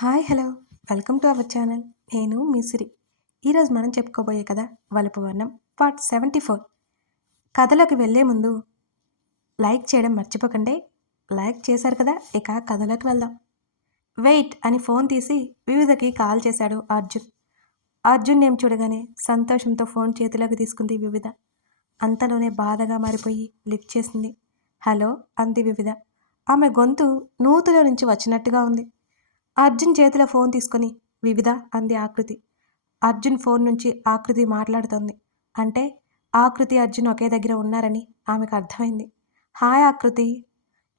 Hi hello welcome to our channel. నేను మీ సిరి. ఈరోజు మనం చెప్పుకోబోయే కథ వలపు వర్ణం పార్ట్ 74. కథలోకి వెళ్ళే ముందు లైక్ చేయడం మర్చిపోకండి. లైక్ చేశారు కదా, ఇక కథలోకి వెళ్దాం. వెయిట్ అని ఫోన్ తీసి వివిధకి కాల్ చేశాడు అర్జున్. అర్జున్ నేమ్ చూడగానే సంతోషంతో ఫోన్ చేతిలోకి తీసుకుంది వివిధ. అంతలోనే బాధగా మారిపోయి లిఫ్ట్ చేసింది. హలో అంది వివిధ. ఆమె గొంతు నూతులో నుంచి వచ్చినట్టుగా ఉంది. అర్జున్ చేతిలో ఫోన్ తీసుకొని వివిధ అంది ఆకృతి. అర్జున్ ఫోన్ నుంచి ఆకృతి మాట్లాడుతోంది. అంటే ఆకృతి అర్జున్ ఒకే దగ్గర ఉన్నారని ఆమెకు అర్థమైంది. హాయ్ ఆకృతి,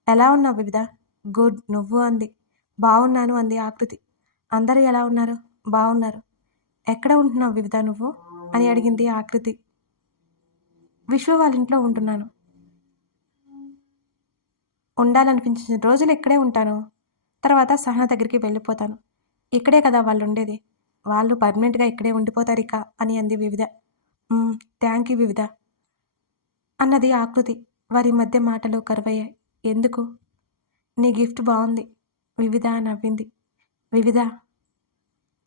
ఎలా ఉన్నావు వివిధ? గుడ్, నువ్వు అంది. బాగున్నాను అంది ఆకృతి. అందరూ ఎలా ఉన్నారు? బాగున్నారు. ఎక్కడ ఉంటున్నావు వివిధ నువ్వు అని అడిగింది ఆకృతి. విశ్వ వాళ్ళ ఇంట్లో ఉంటున్నాను. ఉండాలనిపించిన రోజులు ఇక్కడే ఉంటాను. తర్వాత సహన దగ్గరికి వెళ్ళిపోతాను. ఇక్కడే కదా వాళ్ళు ఉండేది. వాళ్ళు పర్మనెంట్గా ఇక్కడే ఉండిపోతారు ఇక అని అంది వివిధ. థ్యాంక్ యూ వివిధ అన్నది ఆకృతి. వారి మధ్య మాటలు కరువయ్యాయి. ఎందుకు? నీ గిఫ్ట్ బాగుంది వివిధ నవ్వింది. వివిధ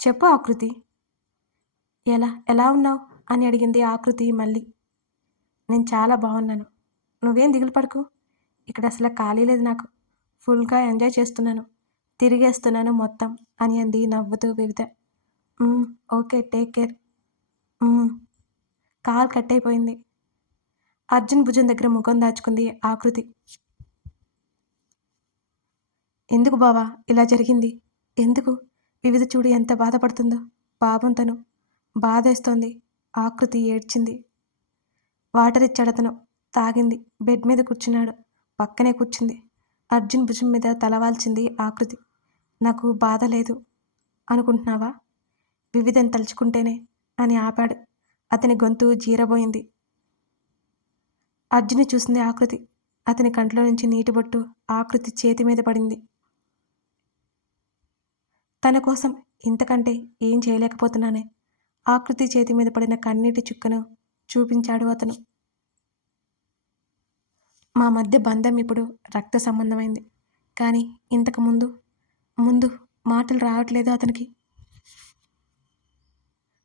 చెప్పు ఆకృతి. ఎలా ఉన్నావు అని అడిగింది ఆకృతి మళ్ళీ. నేను చాలా బాగున్నాను. నువ్వేం దిగులు పడకు. ఇక్కడ అసలు ఖాళీ లేదు నాకు. ఫుల్గా ఎంజాయ్ చేస్తున్నాను. తిరిగేస్తున్నాను మొత్తం అని అంది నవ్వుతూ వివిధ. Okay, take care. Call cut అయిపోయింది. అర్జున్ భుజం దగ్గర ముఖం దాచుకుంది ఆకృతి. ఎందుకు బావా ఇలా జరిగింది? ఎందుకు? వివిధ చూడు ఎంత బాధపడుతుందో. పాపం తను. బాధేస్తోంది. ఆకృతి ఏడ్చింది. వాటర్ ఇచ్చాడతను. తాగింది. బెడ్ మీద కూర్చున్నాడు. పక్కనే కూర్చుంది. అర్జున్ భుజం మీద తలవాల్చింది ఆకృతి. నాకు బాధ లేదు అనుకుంటున్నావా? వివిధని తలుచుకుంటేనే అని ఆపాడు. అతని గొంతు జీరబోయింది. అర్జున్ని చూసింది ఆకృతి. అతని కంట్లో నుంచి నీటి బొట్టు ఆకృతి చేతి మీద పడింది. తన కోసం ఇంతకంటే ఏం చేయలేకపోతున్నానే. ఆకృతి చేతి మీద పడిన కన్నీటి చుక్కను చూపించాడు అతను. మా మధ్య బంధం ఇప్పుడు రక్త సంబంధమైంది. కానీ ఇంతకు ముందు మాటలు రావట్లేదు అతనికి.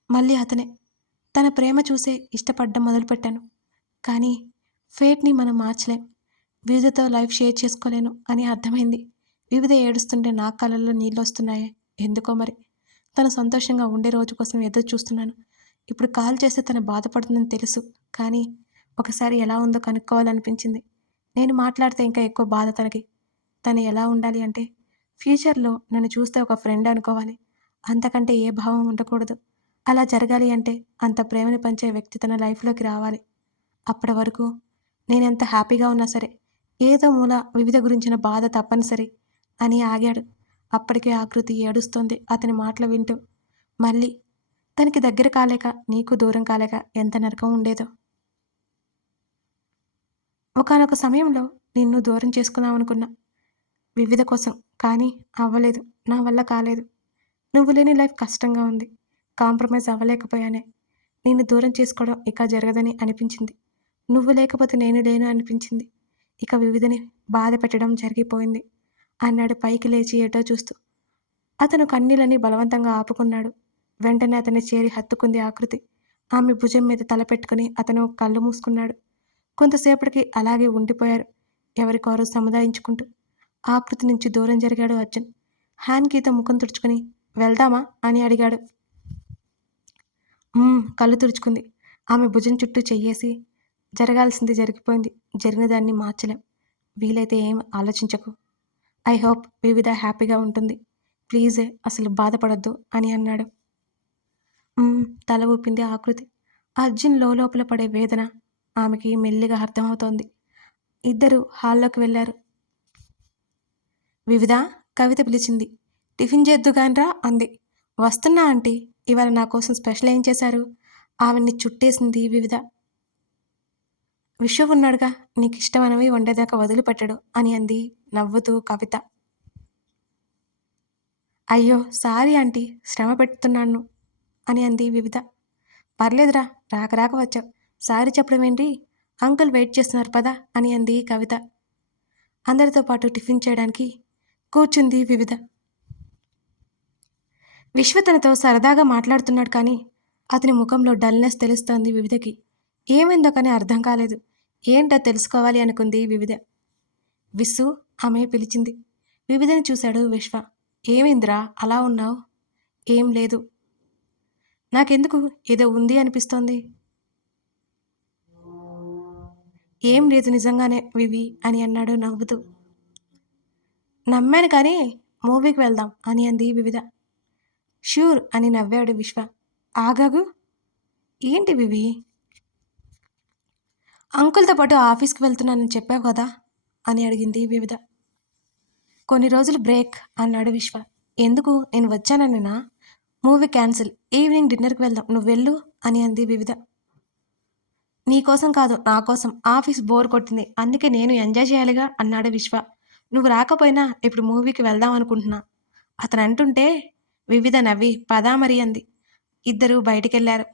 మళ్ళీ అతనే. తన ప్రేమ చూసే ఇష్టపడ్డం మొదలుపెట్టాను. కానీ ఫేట్ని మనం మార్చలేం. వివిధతో లైఫ్ షేర్ చేసుకోలేను అని అర్థమైంది. వివిధ ఏడుస్తుంటే నా కళ్ళల్లో నీళ్ళు వస్తున్నాయే. ఎందుకో మరి. తను సంతోషంగా ఉండే రోజు కోసం ఎదురు చూస్తున్నాను. ఇప్పుడు కాల్ చేస్తే తను బాధపడుతుందని తెలుసు. కానీ ఒకసారి ఎలా ఉందో కనుక్కోవాలనిపించింది. నేను మాట్లాడితే ఇంకా ఎక్కువ బాధ తనకి. తను ఎలా ఉండాలి అంటే ఫ్యూచర్లో నన్ను చూస్తే ఒక ఫ్రెండ్ అనుకోవాలి. అంతకంటే ఏ భావం ఉండకూడదు. అలా జరగాలి అంటే అంత ప్రేమని పంచే వ్యక్తి తన లైఫ్లోకి రావాలి. అప్పటి వరకు నేనెంత హ్యాపీగా ఉన్నా సరే ఏదో మూల వివిధ గురించిన బాధ తప్పనిసరి అని ఆగాడు. అప్పటికే ఆకృతి ఏడుస్తోంది అతని మాటలు వింటూ. మళ్ళీ తనకి దగ్గర కాలేక నీకు దూరం కాలేక ఎంత నరకం ఉండేదో. ఒకానొక సమయంలో నిన్ను దూరం చేసుకుందామనుకున్నా వివిధ కోసం. కానీ అవ్వలేదు. నా వల్ల కాలేదు. నువ్వు లేని లైఫ్ కష్టంగా ఉంది. కాంప్రమైజ్ అవ్వలేకపోయానే. నిన్ను దూరం చేసుకోవడం ఇక జరగదని అనిపించింది. నువ్వు లేకపోతే నేను లేను అనిపించింది. ఇక వివిధని బాధ పెట్టడం జరిగిపోయింది అన్నాడు పైకి లేచి ఏటో చూస్తూ. అతను కన్నీళ్ళని బలవంతంగా ఆపుకున్నాడు. వెంటనే అతన్ని చేరి హత్తుకుంది ఆకృతి. ఆమె భుజం మీద తల పెట్టుకుని అతను కళ్ళు మూసుకున్నాడు. కొంతసేపటికి అలాగే ఉండిపోయారు, ఎవరికొరు సముదాయించుకుంటూ. ఆకృతి నుంచి దూరం జరిగాడు అర్జున్. హ్యాండ్కీతో ముఖం తుడుచుకుని వెళ్దామా అని అడిగాడు. కళ్ళు తుడుచుకుంది. ఆమె భుజం చుట్టూ చెయ్యేసి జరగాల్సింది జరిగిపోయింది. జరిగిన దాన్ని మార్చలేం. వీలైతే ఏం ఆలోచించకు. ఐ హోప్ వివిధ హ్యాపీగా ఉంటుంది. ప్లీజే అసలు బాధపడొద్దు అని అన్నాడు. తల ఊపింది ఆకృతి. అర్జున్ లోపల పడే వేదన ఆమెకి మెల్లిగా అర్థమవుతోంది. ఇద్దరు హాల్లోకి వెళ్ళారు. వివిధ, కవిత పిలిచింది. టిఫిన్ చేద్దుగాన్రా అంది. వస్తున్నా ఆంటీ. ఇవాళ నా కోసం స్పెషల్ ఏం చేశారు? ఆవిడ్ని చుట్టేసింది వివిధ. విశ్వ ఉన్నాడుగా, నీకు ఇష్టమనవి వండేదాకా వదిలిపెట్టడు అని అంది నవ్వుతూ కవిత. అయ్యో సారీ ఆంటీ, శ్రమ పెడుతున్నాను అని అంది వివిధ. పర్లేదురా, రాక వచ్చావు. సారీ చెప్పడం ఏంటి? అంకుల్ వెయిట్ చేస్తున్నారు పదా అని అంది కవిత. అందరితో పాటు టిఫిన్ చేయడానికి కూర్చుంది వివిధ. విశ్వ తనతో సరదాగా మాట్లాడుతున్నాడు కానీ అతని ముఖంలో డల్నెస్ తెలుస్తోంది వివిధకి. ఏమైందో కానీ అర్థం కాలేదు. ఏంటో తెలుసుకోవాలి అనుకుంది వివిధ. విస్సు ఆమె పిలిచింది. వివిధని చూశాడు విశ్వ. ఏమైందిరా అలా ఉన్నావు? ఏం లేదు. నాకెందుకు ఏదో ఉంది అనిపిస్తోంది. ఏం లేదు నిజంగానే వివి అని అన్నాడు నవ్వుతూ. నమ్మాను కానీ మూవీకి వెళ్దాం అని అంది వివిధ. ష్యూర్ అని నవ్వాడు విశ్వ. ఆగాగు. ఏంటి వివి? అంకుల్తో పాటు ఆఫీస్కి వెళ్తున్నానని చెప్పావు కదా అని అడిగింది వివిధ. కొన్ని రోజులు బ్రేక్ అన్నాడు విశ్వ. ఎందుకు నేను వచ్చాననేనా? మూవీ క్యాన్సిల్, ఈవినింగ్ డిన్నర్కి వెళ్దాం, నువ్వు వెళ్ళు అని అంది వివిధ. నీకోసం కాదు నా కోసం, ఆఫీస్ బోర్ కొట్టింది, అందుకే నేను ఎంజాయ్ చేయాలిగా అన్నాడు విశ్వ. నువ్వు రాకపోయినా ఇప్పుడు మూవీకి వెళ్దాం అనుకుంటున్నా అతను అంటుంటే వివిధ నవ్వి పదా మరి అంది. ఇద్దరూ బయటికెళ్లారు.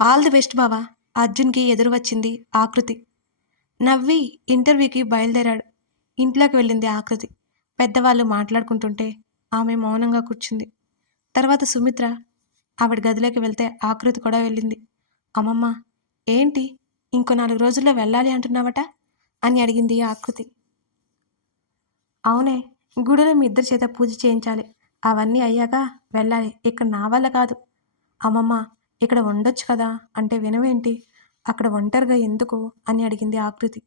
ఆల్ ది బెస్ట్ బావా. అర్జున్కి ఎదురు వచ్చింది ఆకృతి. నవ్వి ఇంటర్వ్యూకి బయలుదేరాడు. ఇంట్లోకి వెళ్ళింది ఆకృతి. పెద్దవాళ్ళు మాట్లాడుకుంటుంటే ఆమె మౌనంగా కూర్చుంది. తర్వాత సుమిత్ర ఆవిడ గదిలోకి వెళ్తే ఆకృతి కూడా వెళ్ళింది. అమ్మమ్మ, ఏంటి ఇంకో 4 రోజుల్లో వెళ్ళాలి అంటున్నావట అని అడిగింది ఆకృతి. అవునే, గుడిలో మీ ఇద్దరి చేత పూజ చేయించాలి. అవన్నీ అయ్యాక వెళ్ళాలి. ఇక్కడ నా వల్ల కాదు. అమ్మమ్మ, ఇక్కడ ఉండొచ్చు కదా అంటే వినవేంటి? అక్కడ ఒంటరిగా ఎందుకు అని అడిగింది ఆకృతి.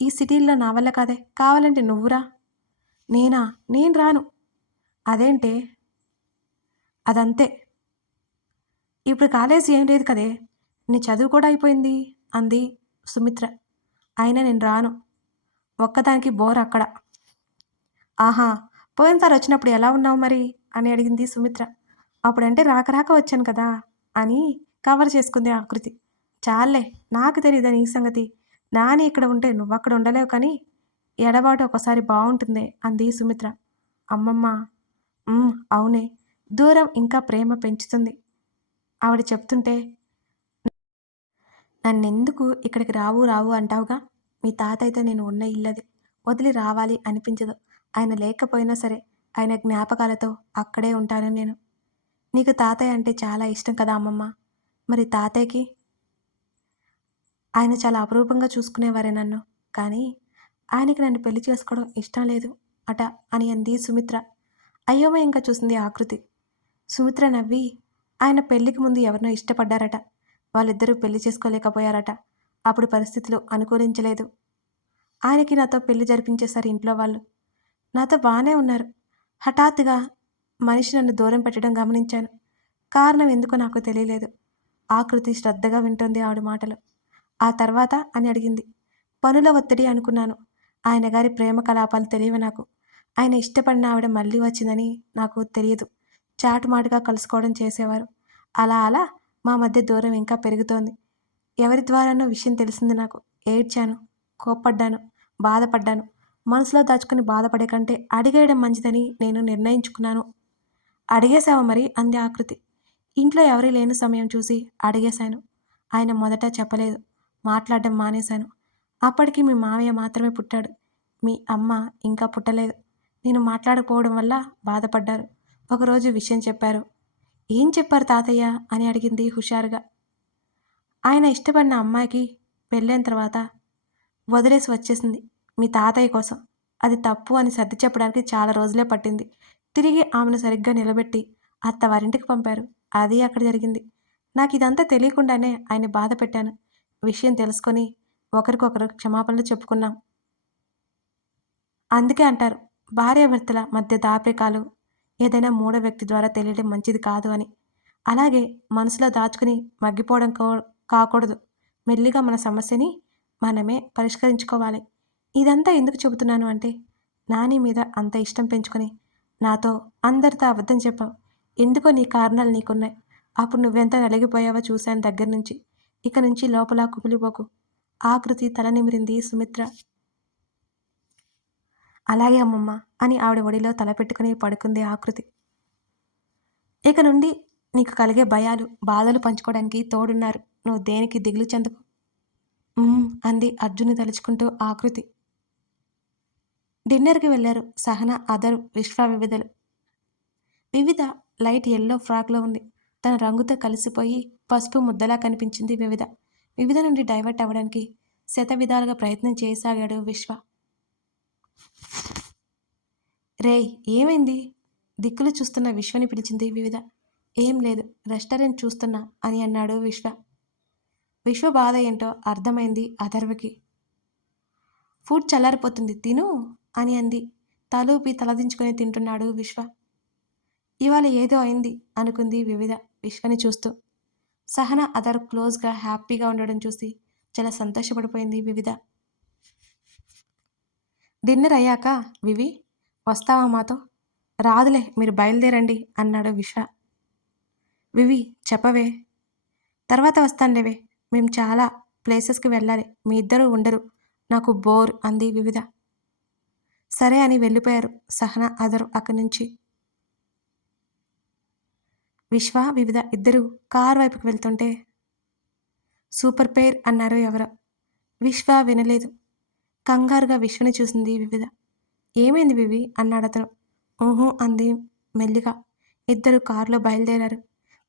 ఈ సిటీల్లో నా వల్ల కాదే, కావాలంటే నువ్వురా. నేనా? నేను రాను. అదేంటే? అదంతే. ఇప్పుడు కాలేజీ ఏం లేదు కదే, నీ చదువు కూడా అయిపోయింది అంది సుమిత్ర. అయినా నేను రాను, ఒక్కదానికి బోర్ అక్కడ. ఆహా, పోయినసారి వచ్చినప్పుడు ఎలా ఉన్నావు మరి అని అడిగింది సుమిత్ర. అప్పుడంటే రాక రాక వచ్చాను కదా అని కవర్ చేసుకుంది ఆకృతి. చాలే, నాకు తెలియదని ఈ సంగతి. నాని ఇక్కడ ఉంటే నువ్వక్కడ ఉండలేవు కానీ ఎడబాటు ఒకసారి బాగుంటుంది అంది సుమిత్ర. అమ్మమ్మ, అవునే, దూరం ఇంకా ప్రేమ పెంచుతుంది. ఆవిడ చెప్తుంటే నన్నెందుకు ఇక్కడికి రావు రావు అంటావుగా. మీ తాతయ్యతో నేను ఉన్న ఇల్లది, వదిలి రావాలి అనిపించదు. ఆయన లేకపోయినా సరే ఆయన జ్ఞాపకాలతో అక్కడే ఉంటాను నేను. నీకు తాతయ్య అంటే చాలా ఇష్టం కదా అమ్మమ్మ. మరి తాతయ్యకి? ఆయన చాలా అపురూపంగా చూసుకునేవారే నన్ను. కానీ ఆయనకి నన్ను పెళ్లి చేసుకోవడం ఇష్టం లేదు అట అని అంది సుమిత్ర. అయోమయంగా చూసింది ఆకృతి. సుమిత్ర నవ్వి, ఆయన పెళ్లికి ముందు ఎవరినో ఇష్టపడ్డారట. వాళ్ళిద్దరూ పెళ్లి చేసుకోలేకపోయారట. అప్పుడు పరిస్థితులు అనుకూలించలేదు. ఆయనకి నాతో పెళ్లి జరిపించేశారు ఇంట్లో వాళ్ళు. నాతో బాగానే ఉన్నారు. హఠాత్తుగా మనిషి నన్ను దూరం పెట్టడం గమనించాను. కారణం ఎందుకో నాకు తెలియలేదు. ఆకృతి శ్రద్ధగా వింటోంది ఆవిడ మాటలు. ఆ తర్వాత అని అడిగింది. పనుల ఒత్తిడి అనుకున్నాను. ఆయన గారి ప్రేమ కలాపాలు తెలియవు నాకు. ఆయన ఇష్టపడిన ఆవిడ మళ్ళీ వచ్చిందని నాకు తెలియదు. చాటుమాటుగా కలుసుకోవడం చేసేవారు. అలా అలా మా మధ్య దూరం ఇంకా పెరుగుతోంది. ఎవరి ద్వారానో విషయం తెలిసింది నాకు. ఏడ్చాను, కోప్పడ్డాను, బాధపడ్డాను. మనసులో దాచుకుని బాధపడే కంటే అడిగేయడం మంచిదని నేను నిర్ణయించుకున్నాను. అడిగేశావా మరి అంది ఆకృతి. ఇంట్లో ఎవరీ లేని సమయం చూసి అడిగేశాను. ఆయన మొదట చెప్పలేదు. మాట్లాడడం మానేశాను. అప్పటికి మీ మావయ్య మాత్రమే పుట్టాడు. మీ అమ్మ ఇంకా పుట్టలేదు. నేను మాట్లాడకపోవడం వల్ల బాధపడ్డారు. ఒకరోజు విషయం చెప్పారు. ఏం చెప్పారు తాతయ్య అని అడిగింది హుషారుగా. ఆయన ఇష్టపడిన అమ్మాయికి పెళ్ళైన తర్వాత వదిలేసి వచ్చేసింది మీ తాతయ్య కోసం. అది తప్పు అని సర్ది చెప్పడానికి చాలా రోజులే పట్టింది. తిరిగి ఆమెను సరిగ్గా నిలబెట్టి అత్తవారింటికి పంపారు. అది అక్కడ జరిగింది. నాకు ఇదంతా తెలియకుండానే ఆయన బాధ పెట్టాను. విషయం తెలుసుకొని ఒకరికొకరు క్షమాపణలు చెప్పుకున్నాం. అందుకే అంటారు, భార్యాభర్తల మధ్య దాపరికాలు ఏదైనా మూడో వ్యక్తి ద్వారా తెలియడం మంచిది కాదు అని. అలాగే మనసులో దాచుకుని మగ్గిపోవడం కాకూడదు. మెల్లిగా మన సమస్యని మనమే పరిష్కరించుకోవాలి. ఇదంతా ఎందుకు చెబుతున్నాను అంటే, నాని మీద అంత ఇష్టం పెంచుకొని నాతో అందరితో అబద్ధం చెప్పావు. ఎందుకో నీ కారణాలు నీకున్నాయి. అప్పుడు నువ్వెంత నలిగిపోయావో చూశాను దగ్గర నుంచి. ఇక నుంచి లోపల కుమిలిపోకు. ఆకృతి తల నిమిరింది సుమిత్ర. అలాగే అమ్మమ్మ అని ఆవిడ ఒడిలో తలపెట్టుకుని పడుకుంది ఆకృతి. ఇక నుండి నీకు కలిగే భయాలు, బాధలు పంచుకోవడానికి తోడున్నారు. నువ్వు దేనికి దిగులు చెందకు అంది అర్జున్ని తలుచుకుంటూ ఆకృతి. డిన్నర్కి వెళ్ళారు సహన, అదర్, విశ్వ, వివిధలు. వివిధ లైట్ ఎల్లో ఫ్రాక్లో ఉంది. తన రంగుతో కలిసిపోయి పసుపు ముద్దలా కనిపించింది వివిధ. వివిధ నుండి డైవర్ట్ అవ్వడానికి శతవిధాలుగా ప్రయత్నం చేయసాగాడు విశ్వ. రేయ్ ఏమైంది? దిక్కులు చూస్తున్న విశ్వని పిలిచింది వివిధ. ఏం లేదు, రెస్టారెంట్ చూస్తున్నా అని అన్నాడు విశ్వ. విశ్వ బాధ ఏంటో అర్థమైంది అథర్వకి. ఫుడ్ చల్లారిపోతుంది తిను అని అంది. తలూపి తలదించుకొని తింటున్నాడు విశ్వ. ఇవాళ ఏదో అయింది అనుకుంది వివిధ విశ్వని చూస్తూ. సహన అదర్ క్లోజ్గా హ్యాపీగా ఉండడం చూసి చాలా సంతోషపడిపోయింది వివిధ. డిన్నర్ అయ్యాక వివి వస్తావా మాతో? రాదులే, మీరు బయలుదేరండి అన్నాడు విశ్వ. వివి చెప్పవే. తర్వాత వస్తానులేవే, మేము చాలా ప్లేసెస్కి వెళ్ళాలి, మీ ఇద్దరూ ఉండరు, నాకు బోర్ అంది వివిధ. సరే అని వెళ్ళిపోయారు సహన అదరు అక్కడి నుంచి. విశ్వ వివిధ ఇద్దరు కార్ వైపుకి వెళ్తుంటే సూపర్ పేర్ అన్నారు ఎవరో. విశ్వ వినలేదు. కంగారుగా విశ్వని చూసింది వివిధ. ఏమైంది వివి అన్నాడతను. ఊహూ అంది మెల్లిగా. ఇద్దరు కారులో బయలుదేరారు.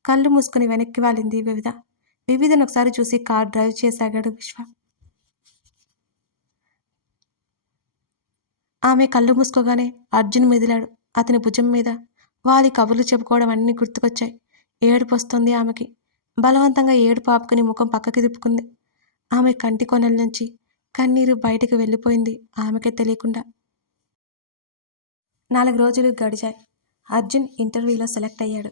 కళ్ళు మూసుకుని వెనక్కి వాలింది వివిధ. వివిధను ఒకసారి చూసి కార్ డ్రైవ్ చేసాగాడు విశ్వ. ఆమె కళ్ళు మూసుకోగానే అర్జున్ మెదిలాడు అతని భుజం మీద. వాలి కబుర్లు చెప్పుకోవడం అన్నీ గుర్తుకొచ్చాయి. ఏడుపు వస్తుంది ఆమెకి. బలవంతంగా ఏడుపు ఆపుకుని ముఖం పక్కకి తిప్పుకుంది. ఆమె కంటి కొనల నుంచి కన్నీరు బయటకు వెళ్ళిపోయింది ఆమెకే తెలియకుండా. 4 రోజులు గడిచాయి. అర్జున్ ఇంటర్వ్యూలో సెలెక్ట్ అయ్యాడు.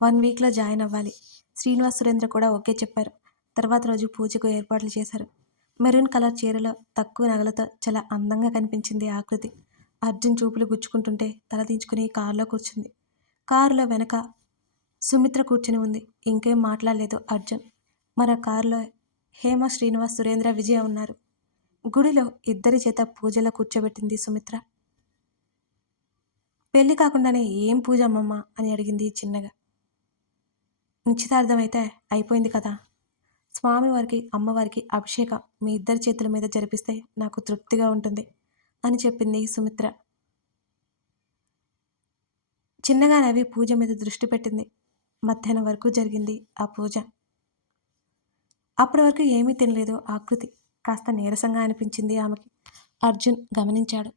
1 వీక్లో జాయిన్ అవ్వాలి. శ్రీనివాస్ సురేంద్ర కూడా ఓకే చెప్పారు. తర్వాత రోజు పూజకు ఏర్పాట్లు చేశారు. మెరూన్ కలర్ చీరలో తక్కువ నగలతో చాలా అందంగా కనిపించింది ఆకృతి. అర్జున్ చూపులు గుచ్చుకుంటుంటే తలదించుకుని కారులో కూర్చుంది. కారులో వెనక సుమిత్ర కూర్చుని ఉంది. ఇంకేం మాట్లాడలేదు అర్జున్. మరో కారులో హేమ, శ్రీనివాస్, సురేంద్ర, విజయ ఉన్నారు. గుడిలో ఇద్దరి చేత పూజలో కూర్చోబెట్టింది సుమిత్ర. పెళ్లి కాకుండానే ఏం పూజ అమ్మమ్మ అని అడిగింది చిన్నగా. నిశ్చితార్థం అయితే అయిపోయింది కదా. స్వామివారికి అమ్మవారికి అభిషేకం మీ ఇద్దరి చేతుల మీద జరిపిస్తే నాకు తృప్తిగా ఉంటుంది అని చెప్పింది సుమిత్ర. చిన్నగా నవ్వి పూజ మీద దృష్టి పెట్టింది. మధ్యాహ్నం వరకు జరిగింది ఆ పూజ. అప్పటి వరకు ఏమీ తినలేదు ఆకృతి. కాస్త నీరసంగా అనిపించింది ఆమెకి. అర్జున్ గమనించాడు.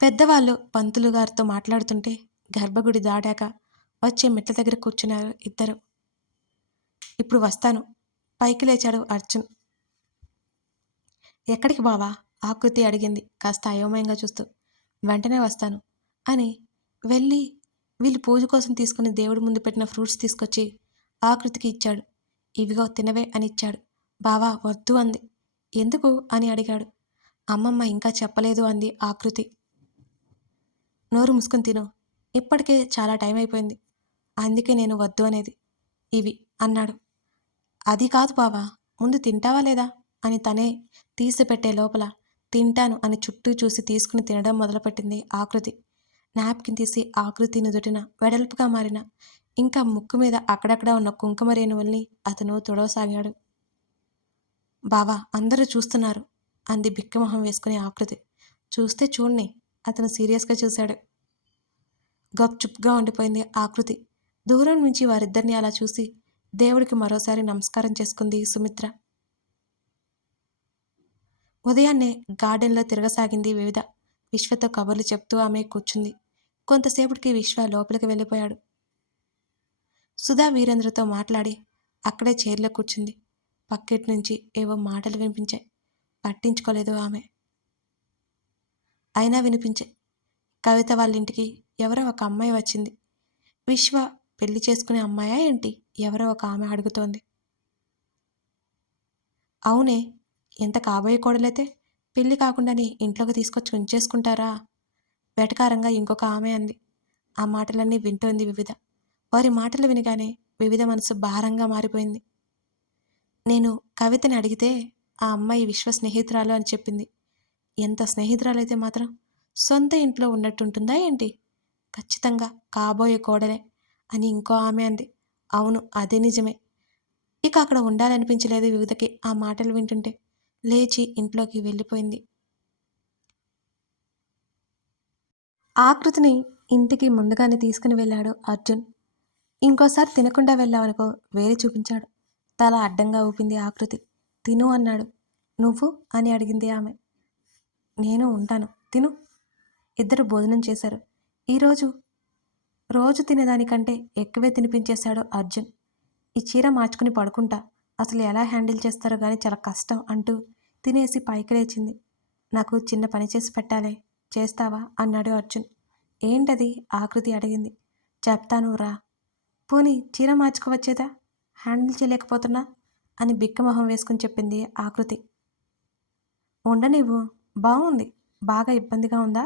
పెద్దవాళ్ళు పంతులు గారితో మాట్లాడుతుంటే గర్భగుడి దాటాక వచ్చే మెట్ల దగ్గర కూర్చున్నారు ఇద్దరు. ఇప్పుడు వస్తాను పైకి లేచాడు అర్జున్. ఎక్కడికి బావా ఆకృతి అడిగింది కాస్త అయోమయంగా చూస్తూ. వెంటనే వస్తాను అని వెళ్ళి వీళ్ళు పూజ కోసం తీసుకుని దేవుడి ముందు పెట్టిన ఫ్రూట్స్ తీసుకొచ్చి ఆకృతికి ఇచ్చాడు. ఇవిగో తినవే అని ఇచ్చాడు. బావా వద్దు అంది. ఎందుకు అని అడిగాడు. అమ్మమ్మ ఇంకా చెప్పలేదు అంది ఆకృతి. నోరు మూసుకుని తిను, ఇప్పటికే చాలా టైం అయిపోయింది, అందుకే నేను వద్దు అనేది ఇవి అన్నాడు. అది కాదు బావా, ముందు తింటావా లేదా అని తనే తీసి పెట్టే లోపల తింటాను అని చుట్టూ చూసి తీసుకుని తినడం మొదలుపెట్టింది ఆకృతి. నాప్కిన్ తీసి ఆకృతి నుదుటిన వెడల్పుగా మారిన ఇంకా ముక్కు మీద అక్కడక్కడ ఉన్న కుంకుమ రేణువుల్ని అతను తుడవసాగాడు. బావా అందరూ చూస్తున్నారు అంది బిక్కమొహం వేసుకుని ఆకృతి. చూస్తే చూడ్ని అతను సీరియస్గా చూశాడు. గప్చుప్గా ఉండిపోయింది ఆకృతి. దూరం నుంచి వారిద్దరిని అలా చూసి దేవుడికి మరోసారి నమస్కారం చేసుకుంది సుమిత్ర. ఉదయాన్నే గార్డెన్లో తిరగసాగింది వివిధ. విశ్వతో కబుర్లు చెప్తూ ఆమె కూర్చుంది. కొంతసేపటికి విశ్వ లోపలికి వెళ్ళిపోయాడు. సుధా వీరేంద్రతో మాట్లాడి అక్కడే చైర్లో కూర్చుంది. పక్కెట్ నుంచి ఏవో మాటలు వినిపించాయి. పట్టించుకోలేదు ఆమె. అయినా వినిపించాయి. కవిత వాళ్ళింటికి ఎవరో ఒక అమ్మాయి వచ్చింది. విశ్వ పెళ్లి చేసుకునే అమ్మాయా ఏంటి ఎవరో ఒక ఆమె అడుగుతోంది. అవునే, ఎంత కాబోయే కోడలైతే పెళ్లి కాకుండానే ఇంట్లోకి తీసుకొచ్చి ఉంచేసుకుంటారా వెటకారంగా ఇంకొక ఆమె అంది. ఆ మాటలన్నీ వింటోంది వివిధ. వారి మాటలు వినగానే వివిధ మనసు భారంగా మారిపోయింది. నేను కవితని అడిగితే ఆ అమ్మాయి విశ్వ స్నేహితురాలు అని చెప్పింది. ఎంత స్నేహితురాలైతే మాత్రం సొంత ఇంట్లో ఉన్నట్టుంటుందా ఏంటి? ఖచ్చితంగా కాబోయే కోడలే అని ఇంకో ఆమె అంది. అవును అదే నిజమే. ఇక అక్కడ ఉండాలనిపించలేదు వివిధకి ఆ మాటలు వింటుంటే. లేచి ఇంట్లోకి వెళ్ళిపోయింది. ఆకృతిని ఇంటికి ముందుగానే తీసుకుని వెళ్ళాడు అర్జున్. ఇంకోసారి తినకుండా వెళ్ళావనుకో వేలు చూపించాడు. తల అడ్డంగా ఊపింది ఆకృతి. తిను అన్నాడు. నువ్వు అని అడిగింది ఆమె. నేను ఉంటాను, తిను. ఇద్దరు భోజనం చేశారు. ఈరోజు రోజు తినేదానికంటే ఎక్కువే తినిపించేశాడు అర్జున్. ఈ చీర మార్చుకుని పడుకుంటా, అసలు ఎలా హ్యాండిల్ చేస్తారో కానీ చాలా కష్టం అంటూ తినేసి పైకి లేచింది. నాకు చిన్న పని చేసి పెట్టాలే, చేస్తావా అన్నాడు అర్జున్. ఏంటది ఆకృతి అడిగింది. చెప్తాను రా. పోనీ చీర మార్చుకోవచ్చేదా, హ్యాండిల్ చేయలేకపోతున్నా అని బిక్కమొహం వేసుకుని చెప్పింది ఆకృతి. ఉండనివ్వు, బాగుంది. బాగా ఇబ్బందిగా ఉందా?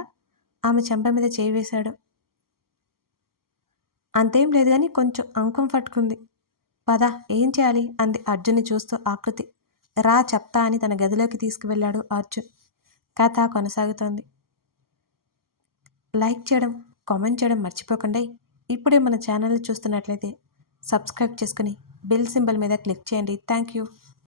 ఆమె చెంప మీద చేయి వేశాడు. అంతేం లేదు కానీ కొంచెం అన్కంఫర్ట్గా ఉంది. పద, ఏం చేయాలి అంది అర్జున్ని చూస్తూ ఆకృతి. రా చెప్తా అని తన గదిలోకి తీసుకువెళ్ళాడు అర్జున్. కథ కొనసాగుతోంది. లైక్ చేయడం, కామెంట్ చేయడం మర్చిపోకండి. ఇప్పుడే మన ఛానల్ని చూస్తున్నట్లయితే సబ్స్క్రైబ్ చేసుకుని బెల్ సింబల్ మీద క్లిక్ చేయండి. Thank you.